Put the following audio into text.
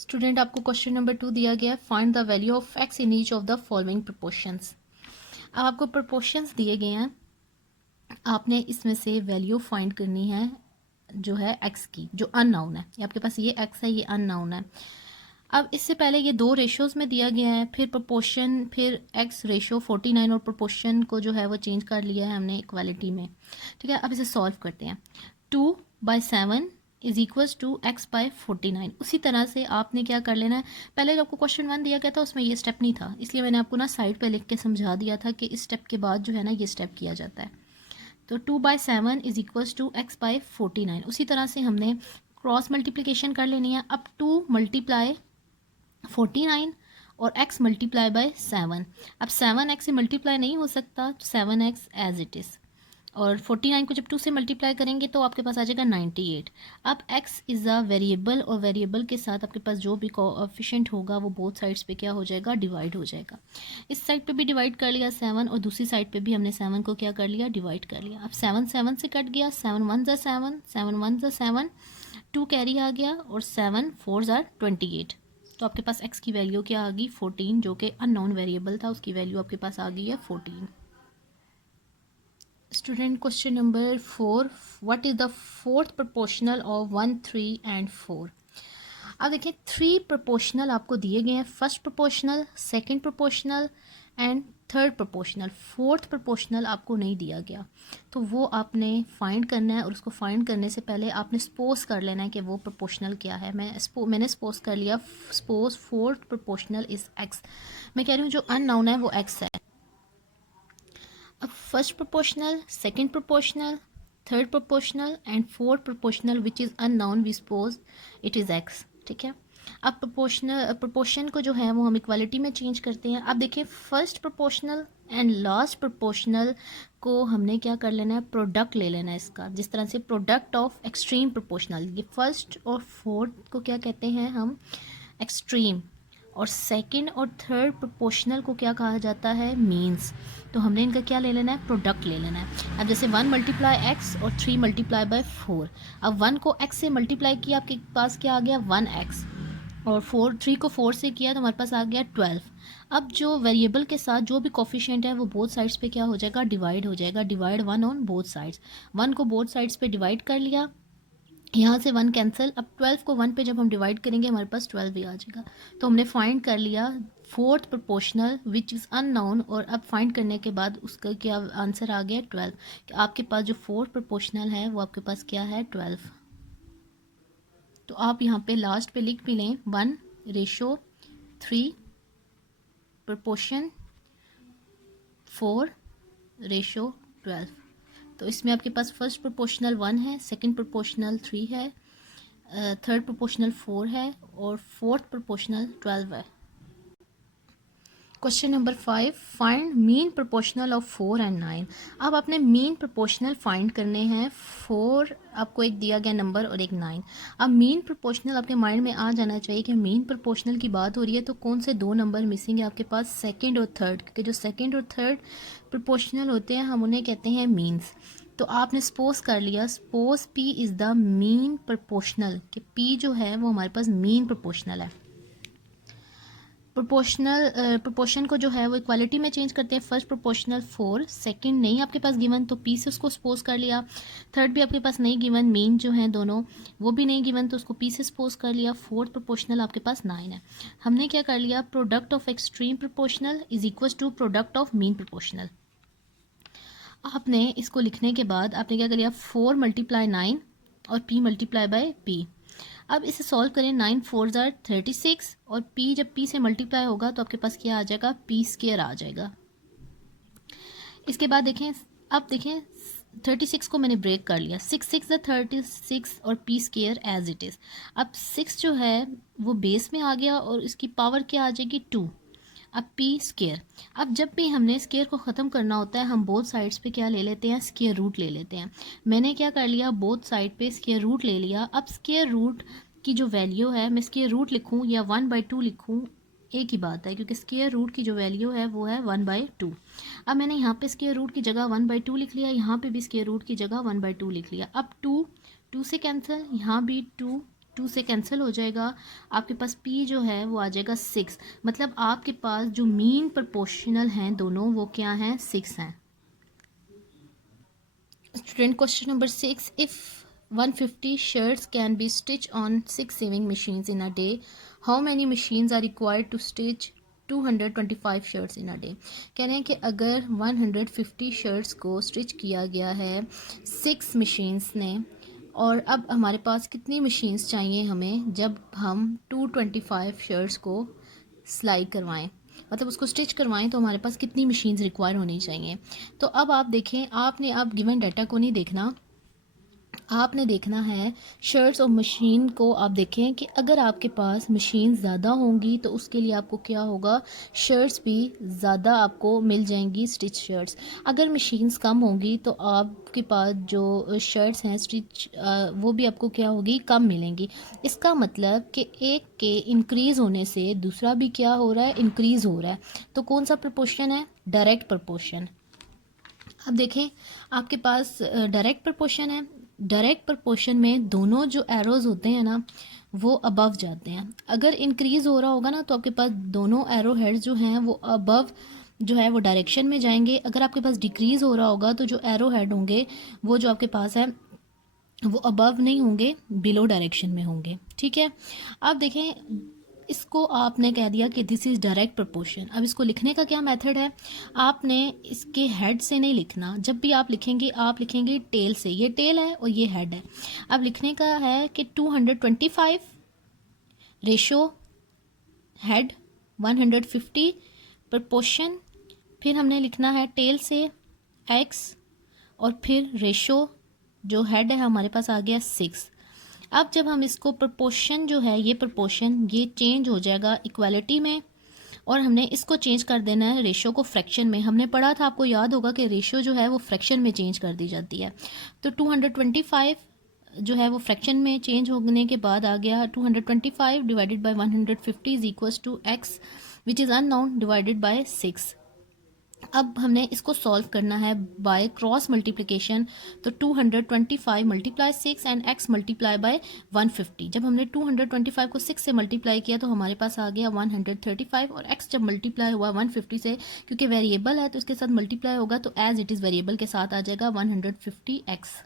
Student आपको question number 2 दिया गया है, find the value of x in each of the following proportions. अब आपको प्रपोर्शंस दिए गए हैं, आपने इसमें से वैल्यू फाइंड करनी है जो है एक्स की, जो अननाउन है। ये आपके पास ये एक्स है, ये अननाउन है। अब इससे पहले ये दो रेशोज़ में दिया गया है, फिर प्रपोर्शन, फिर एक्स रेशो 49 और प्रपोर्शन को जो है वो चेंज कर लिया है हमने इक्वालिटी में। ठीक है, अब इसे सॉल्व करते हैं। 2/7 is equals to X by 49। उसी तरह से आपने क्या कर लेना है, पहले आपको क्वेश्चन 1 दिया गया था, उसमें ये स्टेप नहीं था, इसलिए मैंने आपको ना साइड पे लिख के समझा दिया था कि इस स्टेप के बाद जो है ना ये स्टेप किया जाता है। तो 2/7 is equals to X by 49। उसी तरह से हमने क्रॉस मल्टीप्लिकेशन कर लेनी है। अब 2 मल्टीप्लाई 49 और x मल्टीप्लाई बाय 7। अब 7x से मल्टीप्लाई नहीं हो सकता, 7x एज इट इज़, और 49 को जब 2 से मल्टीप्लाई करेंगे तो आपके पास आ जाएगा 98। अब x इज़ अ वेरिएबल, और वेरिएबल के साथ आपके पास जो भी कोएफिशिएंट होगा वो बोथ साइड्स पे क्या हो जाएगा, डिवाइड हो जाएगा। इस साइड पे भी डिवाइड कर लिया 7, और दूसरी साइड पे भी हमने 7 को क्या कर लिया, डिवाइड कर लिया। अब 7 7 से कट गया, 7 1 ज़ा 7, 7 1 ज़ा 7, 2 कैरी आ गया, और 7 4 ज़ा 28। तो आपके पास x की वैल्यू क्या आ गई, 14, जो कि अननोन वेरिएबल था, उसकी वैल्यू आपके पास आ गई है 14। Student question number 4, what is the fourth proportional of 1 3 and 4। अब देखिए 3 प्रोपोर्शनल आपको दिए गए हैं, first proportional, second proportional and third proportional. Fourth proportional आपको नहीं दिया गया, तो वो आपने फाइंड करना है, और उसको फाइंड करने से पहले आपने सपोज कर लेना है कि वो प्रोपोर्शनल क्या है। मैंने सपोज कर लिया, suppose fourth proportional is x. मैं कह रही हूँ जो अननोन है वो एक्स है। अब first proportional, second proportional, third proportional and fourth proportional which is unknown, we suppose it is X. ठीक है, अब प्रोपोर्शन को जो है वो हम इक्वालिटी में चेंज करते हैं। अब देखिए first proportional and last proportional को हमने क्या कर लेना है, प्रोडक्ट ले लेना है इसका, जिस तरह से प्रोडक्ट ऑफ एक्सट्रीम प्रोपोर्शनल। ये फर्स्ट और फोर्थ को क्या कहते हैं हम, एक्सट्रीम, और सेकंड और थर्ड प्रोपोर्शनल को क्या कहा जाता है, मीन्स। तो हमने इनका क्या ले लेना है, प्रोडक्ट ले लेना है। अब जैसे 1 मल्टीप्लाई एक्स और 3 मल्टीप्लाई बाय 4। अब 1 को x से मल्टीप्लाई किया, आपके पास क्या आ गया, 1x, और 3 को 4 से किया तो हमारे पास आ गया 12। अब जो वेरिएबल के साथ जो भी कोफिशिएंट है वो बोथ साइड्स पे क्या हो जाएगा, डिवाइड हो जाएगा। डिवाइड 1 ऑन बोथ साइड्स, 1 को बोथ साइड्स पे डिवाइड कर लिया, यहाँ से 1 कैंसिल। अब 12 को 1 पे जब हम डिवाइड करेंगे हमारे पास 12 भी आ जाएगा। तो हमने फाइंड कर लिया fourth proportional which is unknown, और अब फाइंड करने के बाद उसका क्या आंसर आ गया, 12। कि आपके पास जो फोर्थ प्रोपोर्शनल है वो आपके पास क्या है, 12। तो आप यहाँ पे लास्ट पे लिख भी लें 1/3 प्रोपोर्शन 4/12। तो इसमें आपके पास फर्स्ट प्रोपोर्शनल 1 है, सेकंड प्रोपोर्शनल 3 है, थर्ड प्रोपोर्शनल 4 है, और फोर्थ प्रोपोर्शनल 12 है। Question number 5, find mean proportional of 4 and 9। अब आपने मीन प्रोपोर्शनल फाइंड करने हैं। 4 आपको एक दिया गया नंबर और एक 9। अब मीन प्रोपोर्शनल आपके माइंड में आ जाना चाहिए कि मीन प्रोपोर्शनल की बात हो रही है तो कौन से दो नंबर मिसिंग है आपके पास, सेकंड और थर्ड, क्योंकि जो सेकंड और थर्ड प्रोपोर्शनल होते हैं हम उन्हें कहते हैं मीन्स। तो आपने सपोज कर लिया, suppose P is the mean proportional, कि पी जो है वो हमारे पास मीन प्रोपोर्शनल है। प्रोपोर्शन को जो है वो इक्वालिटी में चेंज करते हैं। फर्स्ट प्रोपोर्शनल 4, सेकंड नहीं आपके पास गिवन, तो पी से उसको सपोज कर लिया। थर्ड भी आपके पास नहीं गिवन, मीन जो है दोनों वो भी नहीं गिवन, तो उसको पी से सपोज कर लिया। फोर्थ प्रोपोर्शनल आपके पास 9 है। हमने क्या कर लिया, product of extreme proportional is equal to product of mean proportional. आपने इसको लिखने के बाद आपने क्या कर लिया, 4 मल्टीप्लाई 9 और p मल्टीप्लाई बाय p। अब इसे सॉल्व करें, 9 4 ज़ार 36, और p जब p से मल्टीप्लाई होगा तो आपके पास क्या आ जाएगा, p स्क्वायर आ जाएगा। इसके बाद देखें, अब देखें 36 को मैंने ब्रेक कर लिया, 6 6 ज़ा 36 और p square as it is. अब 6 जो है वो बेस में आ गया और इसकी पावर क्या आ जाएगी, 2। अब p स्क्वायर, अब जब भी हमने स्क्वायर को ख़त्म करना होता है हम बोथ साइड्स पे क्या ले लेते हैं, स्क्वायर रूट ले लेते हैं। मैंने क्या कर लिया, बोथ साइड पे स्क्वायर रूट ले लिया। अब स्क्वायर रूट की जो वैल्यू है, मैं स्क्वायर रूट लिखूं या 1/2 लिखूं, एक ही बात है, क्योंकि स्क्वायर रूट की जो वैल्यू है वो है 1/2। अब मैंने यहाँ पे स्क्वायर रूट की जगह 1/2 लिख लिया, यहाँ पे भी स्क्वायर रूट की जगह 1/2 लिख लिया। अब 2 2 से कैंसिल, यहाँ भी 2 2 से कैंसिल हो जाएगा, आपके पास p जो है वो आ जाएगा 6। मतलब आपके पास जो मीन प्रोपोर्शनल हैं दोनों वो क्या हैं, 6 हैं। Student question number 6, if 150 shirts can be stitched on 6 sewing machines in a day, how many machines are required to stitch 225 shirts in a day? कह रहे हैं कि अगर 150 shirts को स्टिच किया गया है 6 मशीन्स ने, और अब हमारे पास कितनी मशीन्स चाहिए हमें जब हम 225 शर्ट्स को सिलाई करवाएं, मतलब उसको स्टिच करवाएं, तो हमारे पास कितनी मशीन्स रिक्वायर होनी चाहिए। तो अब आप देखें, आपने अब गिवन डाटा को नहीं देखना, आपने देखना है शर्ट्स और मशीन को। आप देखें कि अगर आपके पास मशीन ज़्यादा होंगी तो उसके लिए आपको क्या होगा, शर्ट्स भी ज़्यादा आपको मिल जाएंगी, स्टिच शर्ट्स। अगर मशीन्स कम होंगी तो आपके पास जो शर्ट्स हैं स्टिच वो भी आपको क्या होगी, कम मिलेंगी। इसका मतलब कि एक के इंक्रीज़ होने से दूसरा भी क्या हो रहा है, इंक्रीज़ हो रहा है। तो कौन सा प्रपोर्शन है, डायरेक्ट प्रपोर्शन। अब देखें आपके पास डायरेक्ट प्रपोर्शन है, डायरेक्ट प्रपोर्शन में दोनों जो एरोज़ होते हैं ना वो अबव जाते हैं। अगर इंक्रीज़ हो रहा होगा ना तो आपके पास दोनों एरो हेड्स जो हैं वो अबव जो है वो डायरेक्शन में जाएंगे। अगर आपके पास डिक्रीज़ हो रहा होगा तो जो एरो हेड होंगे वो जो आपके पास है वो अबव नहीं होंगे, बिलो डायरेक्शन में होंगे। ठीक है, अब देखें इसको आपने कह दिया कि दिस इज़ डायरेक्ट प्रपोर्शन। अब इसको लिखने का क्या मेथड है, आपने इसके हेड से नहीं लिखना। जब भी आप लिखेंगे आप लिखेंगे टेल से, ये टेल है और ये हेड है। अब लिखने का है कि 225 रेशो हेड 150 प्रपोर्शन, फिर हमने लिखना है टेल से x और फिर रेशो जो हेड है हमारे पास आ गया 6। अब जब हम इसको प्रपोर्शन जो है ये प्रपोर्शन ये चेंज हो जाएगा इक्वालिटी में, और हमने इसको चेंज कर देना है रेशो को फ्रैक्शन में। हमने पढ़ा था, आपको याद होगा कि रेशो जो है वो फ्रैक्शन में चेंज कर दी जाती है। तो 225 जो है वो फ्रैक्शन में चेंज होने के बाद आ गया 225 divided by 150 is equals to x which is unknown divided by 6। अब हमने इसको सॉल्व करना है बाय क्रॉस मल्टीप्लिकेशन। तो 225 multiply 6 and x multiply by 150। जब हमने 225 को 6 से मल्टीप्लाई किया तो हमारे पास आ गया 135, और x जब मल्टीप्लाई हुआ 150 से, क्योंकि वेरिएबल है तो इसके साथ मल्टीप्लाई होगा तो एज इट इज़ वेरिएबल के साथ आ जाएगा 150x।